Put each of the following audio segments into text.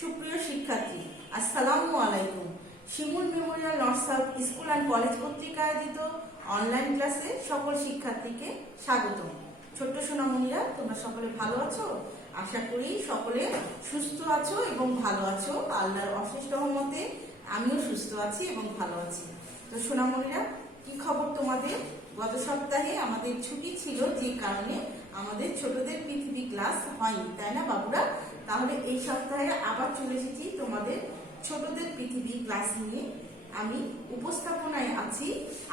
সুপ্রিয় শিক্ষার্থী, আসসালামু আলাইকুম। Shimul memorial north south school and college কর্তৃক আয়োজিত অনলাইন ক্লাসে সকল শিক্ষার্থীকে স্বাগতম। ছোট্ট সোনামণিরা, তোমরা সকলে ভালো আছো? আশা করি সকলে সুস্থ আছো এবং ভালো আছো। আল্লাহর অশেষ রহমতে আমিও সুস্থ আছি এবং ভালো আছি। তো সোনামণিরা, কি খবর তোমাদের? গত সপ্তাহে আমাদের ছুটি ছিল, যে কারণে আমাদের ছোটদের পৃথিবী ক্লাস হয়নি, তাই না বাবুরা? তাহলে এই সপ্তাহে আবার চলে এসেছি তোমাদের ছোটদের পৃথিবী ক্লাস নিয়ে। আমি উপস্থাপনায় আছি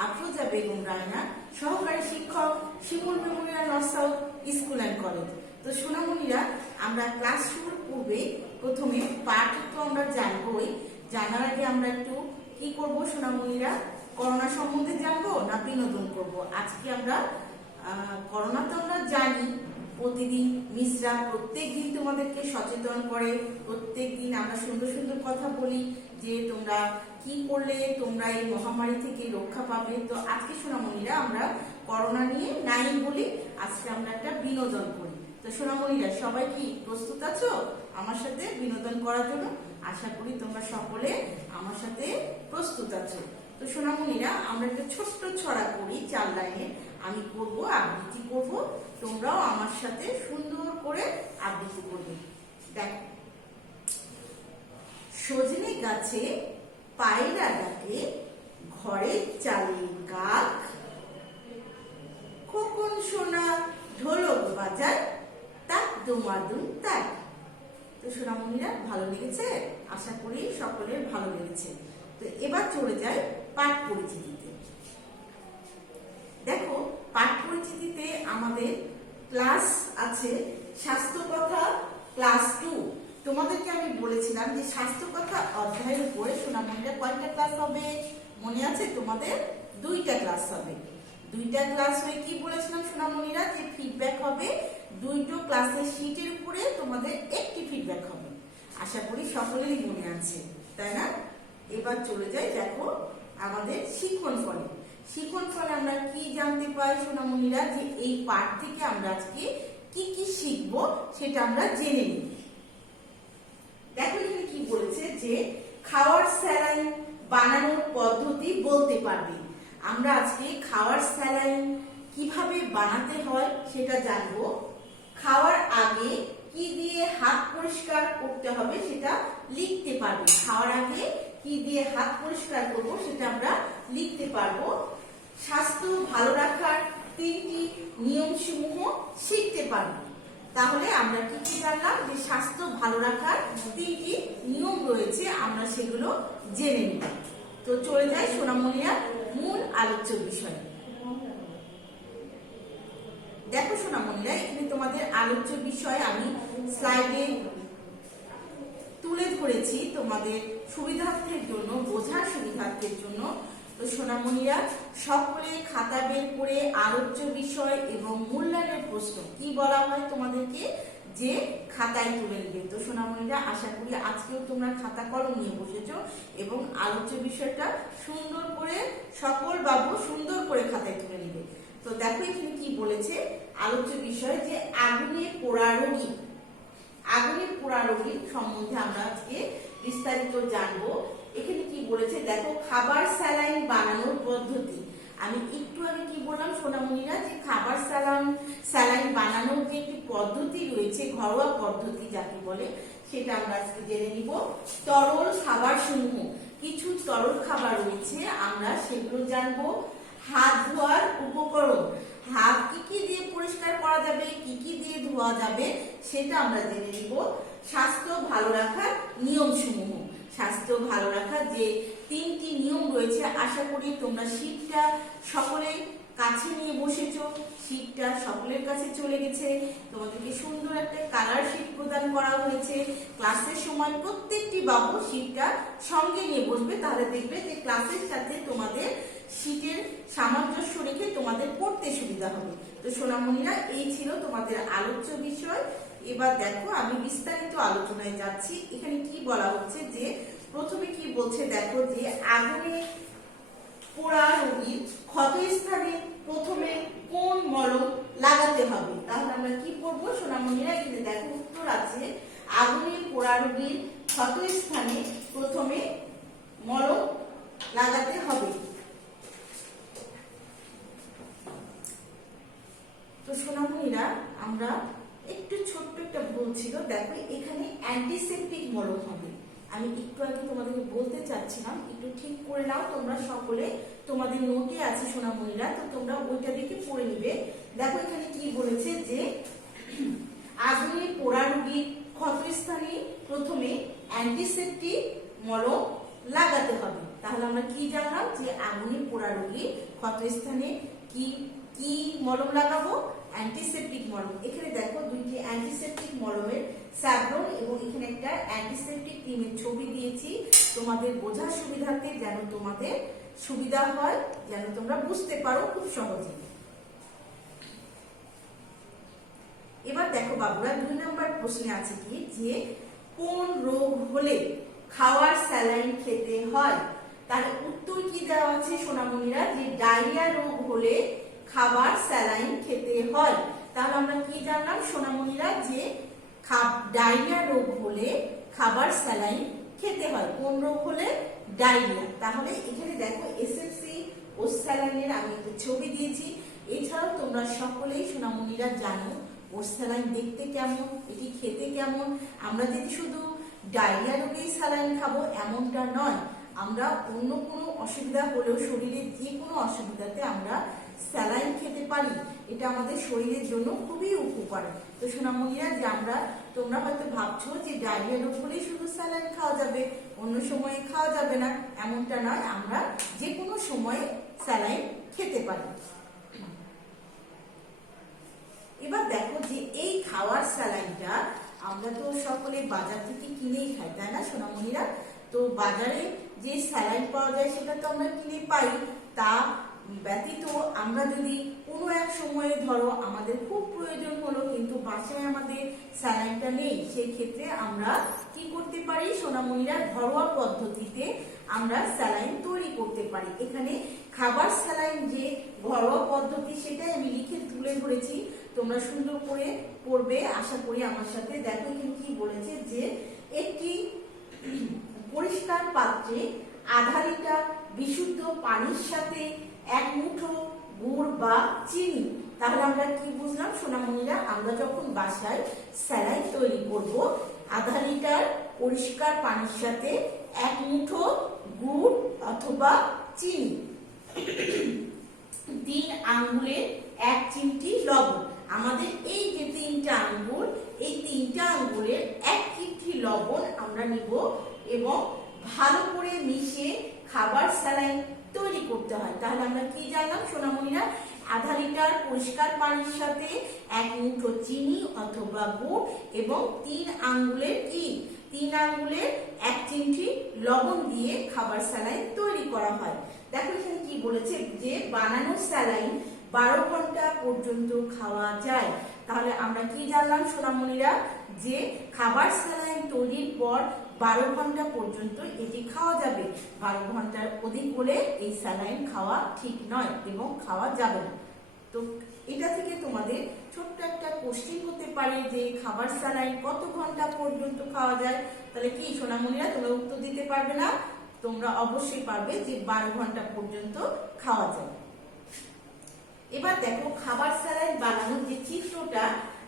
আফরোজা বেগম রায়না, সহকারী শিক্ষক, Shimul memorial north south school and college. তো সোনামণিরা, আমরা ক্লাস শুরুর পূর্বে প্রথমে পাঠ তো আমরা জানবই। জানার আগে আমরা একটু কি করব সোনামণিরা? করোনা সম্বন্ধে জানবো না বিনোদন করব? আজকে আমরা করোনা তো আমরা জানি, প্রতিদিন মিসরা প্রত্যেক দিন তোমাদেরকে সচেতন করে, প্রত্যেক দিন আমরা সুন্দর সুন্দর কথা বলি যে তোমরা কি করলে তোমরা এই মহামারী থেকে রক্ষা পাবে। তো আজকে সোনামণিরা আমরা করোনা নিয়ে নাই বলি, আজকে আমরা একটা বিনোদন করি। তো সোনামণিরা, সবাই কি প্রস্তুত আছো আমার সাথে বিনোদন করার জন্য? আশা করি তোমরা সকলে আমার সাথে প্রস্তুত আছো। তো সোনামণিরা, আমরা একটা ছোট্ট ছড়া করি 4 লাইনে। আমি করব, আবৃত্তি করব, তোমরাও আমার সাথে সুন্দর করে আবৃত্তি করবে। দেখো, সজনে গাছে পায়রা ডাকে, ঘরের চালে কাক, খোকন সোনা ঢোলক বাজায়, তাক দোমাদুম তাক। তো সোনামণিরা, ভালো লেগেছে? আশা করি সকলের ভালো লেগেছে। তো এবার চলে যায় পাঠ পরিচিতিতে। দেখো, পাঠ পরিচিতিতে আমাদের ক্লাস আছে স্বাস্থ্য কথা ক্লাস 2। তোমাদেরকে আমি বলেছিলাম যে স্বাস্থ্য কথা অধ্যায়ের উপরে সোনামণিরা কয়টা ক্লাস হবে মনে আছে তোমাদের? 2টা ক্লাস হবে। 2টা ক্লাস হয়ে কি বলেছিলাম সোনামণিরা? যে ফিডব্যাক হবে 2টো ক্লাসের শীটের উপরে তোমাদের একটি ফিডব্যাক হবে। আশা করি সকলেরই মনে আছে, তাই না? এবার চলে যাই, দেখো আমাদের শিক্ষণ ফলে। শিক্ষণ ফলে আমরা কি জানতে পাই সোনামণিরা? যে এই পাঠ থেকে আমরা আজকে কি কি শিখবো সেটা আমরা জেনে নিই। দেখো এখানে কি বলেছে, যে খাওয়ার স্যালাইন বানানোর পদ্ধতি বলতে পারবে। আমরা আজকে খাওয়ার স্যালাইন কিভাবে বানাতে হয় সেটা জানবো। খাওয়ার আগে কি দিয়ে হাত পরিষ্কার করতে হবে সেটা লিখতে পারবে। খাওয়ার আগে কি দিয়ে হাত পরিষ্কার করব সেটা আমরা লিখতে পারবো। স্বাস্থ্য ভালো রাখার 3টি নিয়ম সমূহ শিখতে পারবো। তাহলে আমরা কি কি জানলাম? যে স্বাস্থ্য ভালো রাখার 3টি নিয়ম রয়েছে, আমরা সেগুলো জেনে নিব। তো চলে যাই সোনামণিরা মূল আলোচ্য বিষয়। দেখো সোনামণিরা, এখানে তোমাদের আলোচ্য বিষয় আমি স্লাইডে তুলে ধরেছি তোমাদের সুবিধার্থের জন্য, বোঝার সুবিধার্থের জন্য। তো সোনামণিরা, সকলে খাতা বের করে আলোচ্য বিষয় এবং মূল্যায়নের প্রশ্ন কি বলা হয় তোমাদেরকে যে খাতায় তুলে নেবে। তো সোনামণিরা, আশা করি আজকেও তোমরা খাতা কলম নিয়ে বসেছো এবং আলোচ্য বিষয়টা সুন্দর করে সকল বাবু সুন্দর করে খাতায় তুলে নেবে। তো দেখো এখানে কি বলেছে আলোচ্য বিষয়, যে আগুনে পোড়া রোগী। আগুনে পোড়া রোগীর সম্বন্ধে আমরা আজকে বিস্তারিত জানবো। এখানে কি বলেছে দেখো, খাবার স্যালাইন বানানোর পদ্ধতি। আমি একটু আগে কি বললাম সোনামণিরা? যে খাবার স্যালাইন বানানোর যে একটি পদ্ধতি রয়েছে, ঘরোয়া পদ্ধতি যাকে বলে, সেটা আমরা আজকে জেনে নিব। তরল খাবার সমূহ, কিছু তরল খাবার রয়েছে, আমরা সেগুলো জানবো। হাত ধোয়ার উপকরণ, হাত কি কি দিয়ে পরিষ্কার করা যাবে, কি কি দিয়ে ধোয়া যাবে সেটা আমরা জেনে নিব। স্বাস্থ্য ভালো রাখার নিয়ম সমূহ, স্বাস্থ্য ভালো রাখার যে 3টি নিয়ম রয়েছে, আশা করি তোমরা শীটটা সকলে কাছে নিয়ে বসেছো, শীটটা সকলের কাছে চলে গেছে। তোমাদেরকে সুন্দর একটা কালার শীট প্রদান করা হয়েছে। ক্লাসের সময় প্রত্যেকটি বাবু শীটটা সঙ্গে নিয়ে বসবে, তাহলে দেখবে যে ক্লাসের সাথে তোমাদের শীটের সামঞ্জস্য রেখে তোমাদের পড়তে সুবিধা হবে। তো সোনামণিরা, এই ছিল তোমাদের আলোচ্য বিষয়। এবার দেখো আমি বিস্তারিত আলোচনায় যাচ্ছি। এখানে কি বলা হচ্ছে, যে প্রথমে কি বলছে দেখো, যে আগুনে পোড়া রোগীর ক্ষতস্থানে প্রথমে কোন মলম লাগাতে হবে। তাহলে আমরা কি করবো সোনামণিরা? এখানে দেখো উত্তর আছে, আগুনে পোড়া রোগীর ক্ষত স্থানে প্রথমে মলম লাগাতে হবে। তো সোনামণিরা, আমরা একটু ছোট্ট একটা ভুল ছিল, দেখো এখানে অ্যান্টিসেপটিক মলম হবে। আমি একটু আগে তোমাদেরকে বলতে চাচ্ছিলাম, একটু ঠিক করে নাও। তোমরা সকলে তোমাদের নোটে আছে সোনামণিরা, তো তোমরা ওইটা দেখে পড়ে নিবে। দেখো এখানে কি বলেছে যে আগুনে পোড়া রোগীর ক্ষতস্থানে প্রথমে অ্যান্টিসেপটিক মলম লাগাতে হবে। তাহলে আমরা কি জানলাম যে আগুনে পোড়া রোগীর ক্ষতস্থানে কি কি মলম লাগাবো? অ্যান্টিসেপটিক মলম। এখানে দেখো দুইটি অ্যান্টিসেপটিক মলমের স্যাভলন এবং এখানে একটা অ্যান্টিসেপটিক ক্রিমের ছবি দিয়েছি তোমাদের বোঝার সুবিধার্থে, যেন তোমাদের সুবিধা হয়, যেন তোমরা বুঝতে পারো খুব সহজে। এবার দেখো বাবুরা, 2 নম্বর প্রশ্নে আছে কি যে কোন রোগ হলে খাওয়ার স্যালাইন খেতে হয়? তার উত্তর কি দেওয়া আছে সোনামণিরা? যে ডায়রিয়া রোগ হলে খাবার স্যালাইন খেতে হয়। তাহলে আমরা কি জানলাম সোনামণিরা? যে ডায়রিয়া রোগ হলে খাবার স্যালাইন খেতে হয়। কোন রোগ হলে? ডায়রিয়া। তাহলে এখানে দেখো এসএফসি ও স্যালাইনের আমি একটা ছবি দিয়েছি। এছাড়াও তোমরা সকলেই সোনামণিরা জানো ওর স্যালাইন দেখতে কেমন, এটি খেতে কেমন। আমরা যদি শুধু ডায়রিয়া রোগেই স্যালাইন খাবো এমনটা নয়, আমরা অন্য কোনো অসুবিধা হলেও শরীরের যে কোনো অসুবিধাতে আমরা স্যালাইন খেতে পারি। এটা আমাদের শরীরের জন্য খুবই উপকারী। তো সোনামণিরা, যে তোমরা হয়তো ভাবছো যে ডায়রিয়া রোগ হলেই শুধু স্যালাইন খাওয়া যাবে, অন্য সময়ে খাওয়া যাবে না, এমনটা নয়। আমরা যে কোনো সময়ে স্যালাইন খেতে পারি। এবার দেখো যে এই খাওয়ার স্যালাইনটা আমরা তো সকলে বাজার থেকে কিনেই খাই, তাই না সোনামণিরা? তো বাজারে যে স্যালাইন পাওয়া যায় সেটা তো আমরা কিনে পাই। তা ব্যতীত আমরা যদি কোনো এক সময়ে ধরো আমাদের খুব প্রয়োজন হলো কিন্তু বাসায় আমাদের স্যালাইনটা নেই, সেই ক্ষেত্রে আমরা কি করতে পারি সোনামণিরা? ঘরোয়া পদ্ধতিতে আমরা স্যালাইন তৈরি করতে পারি। এখানে খাবার স্যালাইন যে ঘরোয়া পদ্ধতি সেটাই আমি লিখে তুলে ধরেছি, তোমরা সুন্দর করে পড়বে আশা করি আমার সাথে। দেখো এখানে কি বলেছে যে একটি পরিষ্কার পাত্রে আধা লিটার বিশুদ্ধ পানির সাথে 1 মুঠো গুড় বা চিনি। তাহলে আমরা কি বুঝলাম সোনামণিরা? আমরা যখন বাসায় স্যালাইন তৈরি করব, আধা লিটার পরিষ্কার পানির সাথে 1 মুঠো গুড় অথবা চিনি, 3 আঙ্গুলের 1 চিমটি লবণ। আমাদের এই যে 3টা আঙ্গুল, এই 3টা আঙ্গুলের 1 চিমটি লবণ আমরা নিব এবং ভালো করে মিশিয়ে খাবার স্যালাইন তৈরি করতে হয়। তাহলে আমরা কি জানলাম সোনামণিরা? আধা লিটার পরিষ্কার পানির সাথে 1 মুঠো চিনি অথবা গুড় এবং 3 আঙ্গুলের 1 চিমটি লবণ দিয়ে খাবার স্যালাইন তৈরি করা হয়। দেখো এখানে কি বলেছে যে বানানো স্যালাইন 12 ঘন্টা পর্যন্ত খাওয়া যায়। তাহলে আমরা কি জানলাম সোনামণিরা? যে খাবার স্যালাইন তৈরির পর 12 ঘন্টা পর্যন্ত এটি খাওয়া যাবে। 12 ঘন্টার অধিক হলে এই স্যালাইন খাওয়া ঠিক নয় এবং খাওয়া যাবে না। তো এটা থেকে তোমাদের ছোট্ট একটা কোশ্চেন হতে পারে যে খাবার স্যালাইন কত ঘন্টা পর্যন্ত খাওয়া যায়? তাহলে কি সোনামণিরা, তোমরা উত্তর দিতে পারবে না? তোমরা অবশ্যই পারবে যে 12 ঘন্টা পর্যন্ত খাওয়া যায়। এবার দেখো খাবার স্যালাইন বানানোর যে চিত্রটা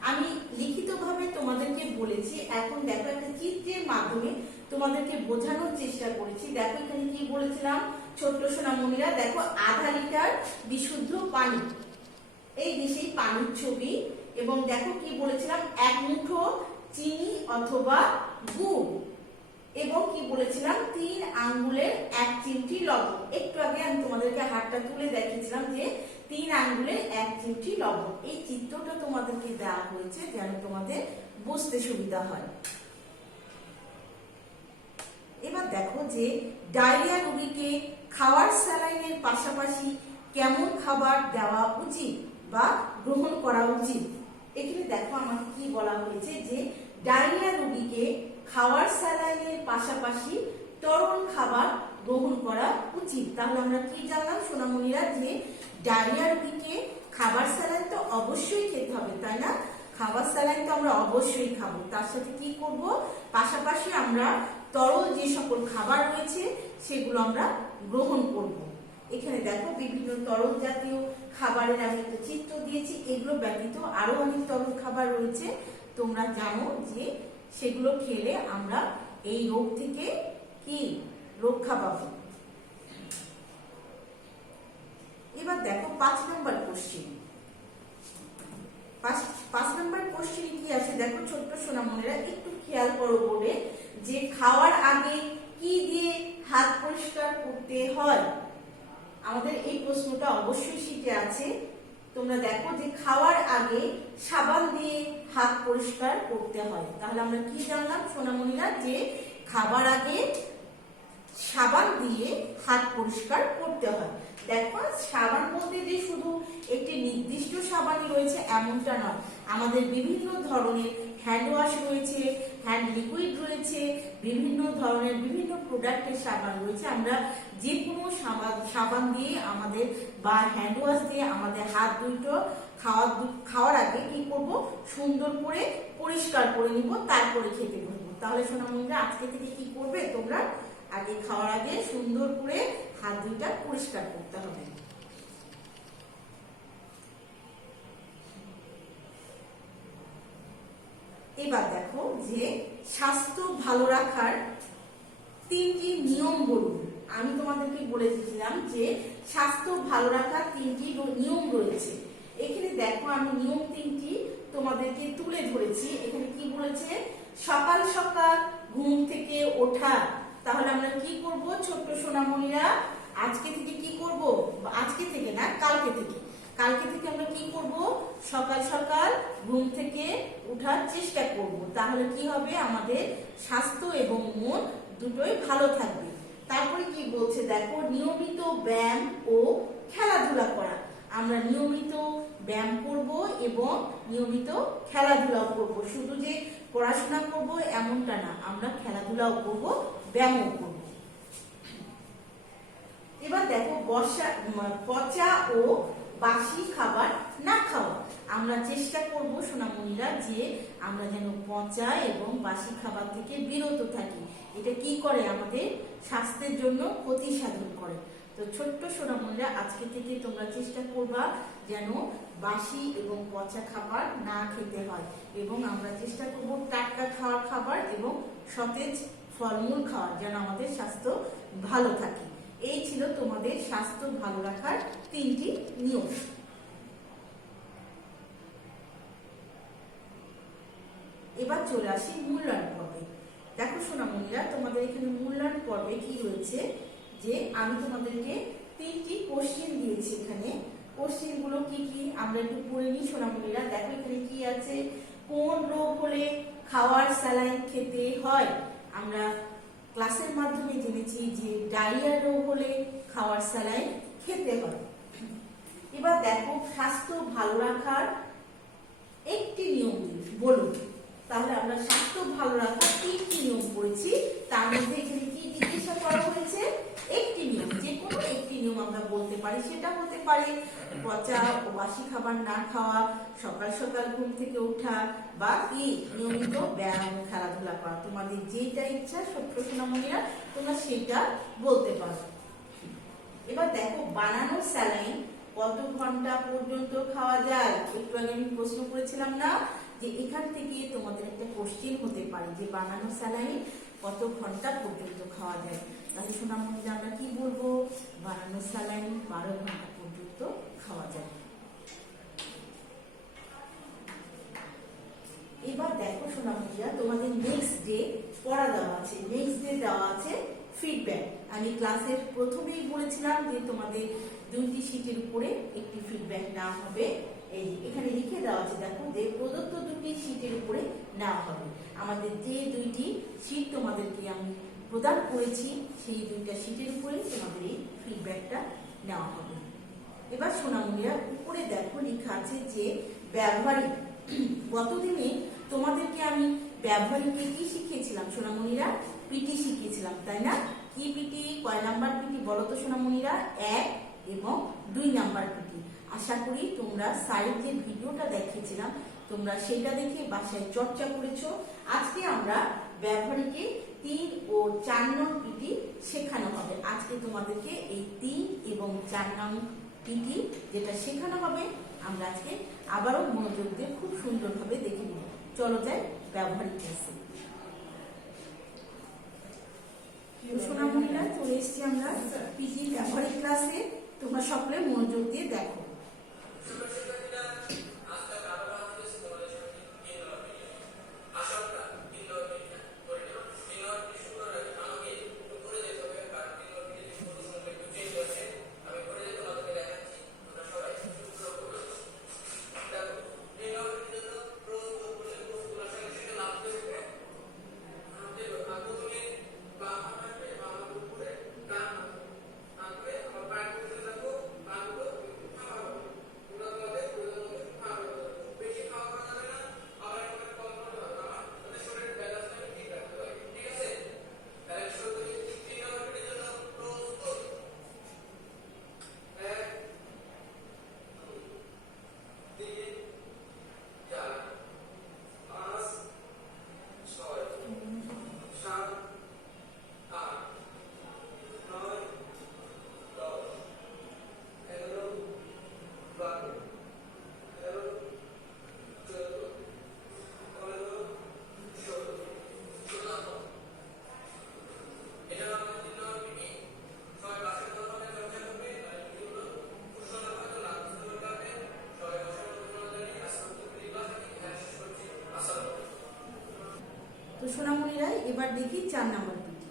আমি লিখিতভাবে তোমাদেরকে বলেছি, এখন দেখো একটা চিত্রের মাধ্যমে তোমাদেরকে বোঝানোর চেষ্টা করেছি। দেখো এখানে কি বলেছিলাম ছোট্ট সোনামণিরা? দেখো আধা লিটার বিশুদ্ধ পানি, এই সেই পানির ছবি, এবং দেখো কি বলেছিলাম 1 মুঠো চিনি অথবা গুড়, এবং কি বলেছিলাম 3 আঙ্গুলের 1 চিমটি লবণ। একটু আগে আমি তোমাদেরকে হাতটা তুলে দেখিয়েছিলাম যে 3 আঙ্গুলের 1 চিমটি লবণ। এই চিত্রটা তোমাদেরকে দেওয়া হয়েছে যেন তোমাদের বুঝতে সুবিধা হয়। এবার দেখো যে ডায়রিয়া রোগীকে খাওয়ার স্যালাইনের পাশাপাশি কেমন খাবার দেওয়া উচিত বা গ্রহণ করা উচিত। এখানে দেখো আমাকে কি বলা হয়েছে যে ডায়রিয়া রোগীকে খাওয়ার স্যালাইনের পাশাপাশি তরল খাবার গ্রহণ করা উচিত। তাহলে আমরা কি জানলাম সোনামণিরা? যে ডায়রিয়া রোগীকে খাবার স্যালাইন তো অবশ্যই খেতে হবে, তাই না? খাবার স্যালাইন তো আমরা অবশ্যই খাবো, তার সাথে কি করব, পাশাপাশি আমরা তরল যে সকল খাবার রয়েছে সেগুলো আমরা গ্রহণ করব। এখানে দেখো বিভিন্ন তরল জাতীয় খাবারের আমি একটা চিত্র দিয়েছি। এগুলো ব্যতীত আরো অনেক তরল খাবার রয়েছে, তোমরা জানো যে সেগুলো খেলে আমরা এই রোগ থেকে কি রক্ষা পাবো। এবার দেখো 5 নম্বর কোশ্চেন। 5 নম্বর কোশ্চেন কি আছে দেখো ছোট্ট সোনামণিরা, একটু খেয়াল করো বোর্ডে, যে খাওয়ার আগে কি দিয়ে হাত পরিষ্কার করতে হয়। আমাদের এই প্রশ্নটা অবশ্যই শিটে আছে। তোমরা দেখো যে খাওয়ার আগে সাবান দিয়ে হাত পরিষ্কার করতে হয়। তাহলে আমরা কি জানলাম সোনামণিরা, যে খাবার আগে সাবান দিয়ে হাত পরিষ্কার করতে হয়। দেখো সাবান বলতে যে শুধু একটি নির্দিষ্ট সাবানই রয়েছে এমনটা নয়, আমাদের বিভিন্ন ধরনের হ্যান্ড ওয়াশ রয়েছে, হ্যান্ড লিকুইড রয়েছে, বিভিন্ন ধরনের বিভিন্ন প্রোডাক্টের সাবান রয়েছে। আমরা যে কোনো সাবান দিয়ে আমাদের বা হ্যান্ড ওয়াশ দিয়ে আমাদের হাত দুটো খাওয়ার আগে কি করব, সুন্দর করে পরিষ্কার করে নিব, তারপরে খেতে বসবো। তাহলে সোনামণিরা আজকে থেকে কি করবে, তোমরা আগে খাওয়ার আগে সুন্দর করে হাত দুইটা পরিষ্কার করতে হবে। এবার দেখো যে স্বাস্থ্য ভালো রাখার 3টি নিয়ম বলুন। আমি তোমাদেরকে বলে দিয়েছিলাম যে স্বাস্থ্য ভালো রাখার 3টি নিয়ম রয়েছে। এখানে দেখো আমি নিয়ম 3টি তোমাদেরকে তুলে ধরেছি। এখানে কি বলেছে, সকাল সকাল ঘুম থেকে ওঠা। তাহলে আমরা কি করব ছোট্ট সোনামণিরা, আজকে থেকে কি করব, আজকে থেকে না কালকে থেকে আমরা কি করব, সকাল সকাল ঘুম থেকে ওঠার চেষ্টা করব। তাহলে কি হবে, আমাদের স্বাস্থ্য এবং মন দুটোই ভালো থাকবে। তারপরে কি বলছে দেখো, নিয়মিত ব্যায়াম ও খেলাধুলা করা। আমরা নিয়মিত ব্যায়াম করব এবং নিয়মিত খেলাধুলাও করব। শুধু যে পড়াশোনা করব এমনটা না, আমরা খেলাধুলাও করব, ব্যায়ামও করব। এবার দেখো পচা ও বাসি খাবার না খাওয়া। আমরা চেষ্টা করব সোনামণিরা যে আমরা যেন পচা এবং বাসি খাবার থেকে বিরত থাকি। এটা কি করে, আমাদের স্বাস্থ্যের জন্য ক্ষতি সাধন করে। তো ছোট্ট সোনামণিরা আজকে থেকে তোমরা চেষ্টা করবা যেন বাসি এবং পচা খাবার না খেতে হয়, এবং আমরা চেষ্টা করব টাটকা খাবার এবং সতেজ ফলমূল খাওয়ার, যেন আমাদের স্বাস্থ্য ভালো থাকে। এই ছিল তোমাদের স্বাস্থ্য ভালো রাখার 3টি নিয়ম। এবার চলে আসি মূল্যায়ন পর্বে। দেখো সোনামণিরা, তোমাদের এখানে মূল্যায়ন পর্বে কি রয়েছে, যে আমি তোমাদেরকে 3টি কোশ্চেন দিয়েছি। এখানে কোশ্চেন গুলো কি কি আমরা একটু পড়ে নিই সোনামণিরা। দেখো এখানে কি আছে, কোন রোগ হলে খাওয়ার স্যালাইন খেতে হয়। আমরা ক্লাসের মাধ্যমে জেনেছি যে ডায়রিয়া রোগ হলে খাওয়ার স্যালাইন খেতে হয়। এবার দেখো স্বাস্থ্য ভালো রাখার একটি নিয়ম বলুন। তাহলে আমরা স্বাস্থ্য ভালো রাখার 3টি নিয়ম পড়েছি, তার মধ্যে এখানে কি জিজ্ঞাসা করা হয়েছে, একটি নিয়ম, যে কোনো একটি নিয়ম আমরা বলতে পারি। সেটা হতে পারে পচা ও বাসি খাবার না খাওয়া, সকাল সকাল ঘুম থেকে ওঠা, বা কি নিয়মিত ব্যায়াম খেলাধুলা করা। তোমাদের যেটা ইচ্ছা ছোট্ট সোনামণিরা তোমরা সেটা বলতে পারো। এবার দেখো বানানো স্যালাইন কত ঘন্টা পর্যন্ত খাওয়া যায়। একটু আগে আমি প্রশ্ন করেছিলাম না, যে এখান থেকে তোমাদের একটা কোশ্চেন হতে পারে যে বানানো স্যালাইন কত ঘন্টা পর্যন্ত খাওয়া যায়। তাহলে সোনামণিরা আমরা কি বলবো, বানানো স্যালাইন 12 ঘন্টা পর্যন্ত খাওয়া যায়। এবার দেখো সোনামণিরা, তোমাদের নেক্সট ডে পড়া দেওয়া আছে, নেক্সট ডে দেওয়া আছে ফিডব্যাক। আমি ক্লাসের প্রথমেই বলেছিলাম যে তোমাদের 2টি শীটের উপরে একটি ফিডব্যাক নেওয়া হবে। এই এখানে লিখে দেওয়া আছে, দেখো যে প্রদত্ত 2টি শীটের উপরে নেওয়া হবে। আমাদের যে 2টি শীট তোমাদেরকে আমি প্রদান করেছি, সেই 2টা শীটের উপরে তোমাদের এই ফিডব্যাকটা নেওয়া হবে। এবার সোনামণিরা উপরে দেখো লেখা আছে যে ব্যবহারিক। গতদিনে তোমাদেরকে আমি ব্যবহারিকে কি শিখিয়েছিলাম সোনামণিরা, পিটি শিখিয়েছিলাম, তাই না? কি পিটি, কয় নাম্বার পিটি বলো তো সোনামণিরা? 1 এবং 2 নাম্বার পিটি। আশা করি তোমরা স্যারের যে ভিডিওটা দেখিয়েছিলাম তোমরা সেটা দেখে বাসায় চর্চা করেছো। আজকে আমরা ব্যবহারিকে 3 ও 4 নং পিটি শেখানো হবে। আজকে তোমাদেরকে এই 3 এবং 4 নং পিটি যেটা শেখানো হবে আমরা আজকে আবারও মনোযোগ দিয়ে খুব সুন্দরভাবে দেখে নেব। চলো যাই ব্যবহারিক ক্লাসে। সোনামণিরা চলে এসেছি আমরা পিটি ব্যবহারিক ক্লাসে। তোমরা সকলে মনোযোগ দিয়ে দেখো। তো সোনামণিরা এবার দেখি 4 নম্বর পিটি।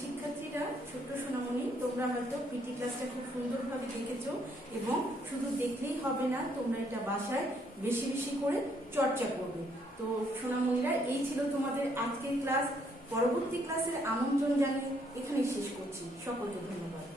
শিক্ষার্থীরা, ছোট্ট সোনামণি, তোমরা হয়তো পিটি ক্লাসটা খুব সুন্দরভাবে দেখেছো এবং শুধু দেখলেই হবে না, তোমরা এটা বাসায় বেশি বেশি করে চর্চা করবে। তো সোনামণিরা, এই ছিল তোমাদের আজকের ক্লাস। পরবর্তী ক্লাসের আমন্ত্রণ জানিয়ে এখানেই শেষ করছি। সকলকে ধন্যবাদ।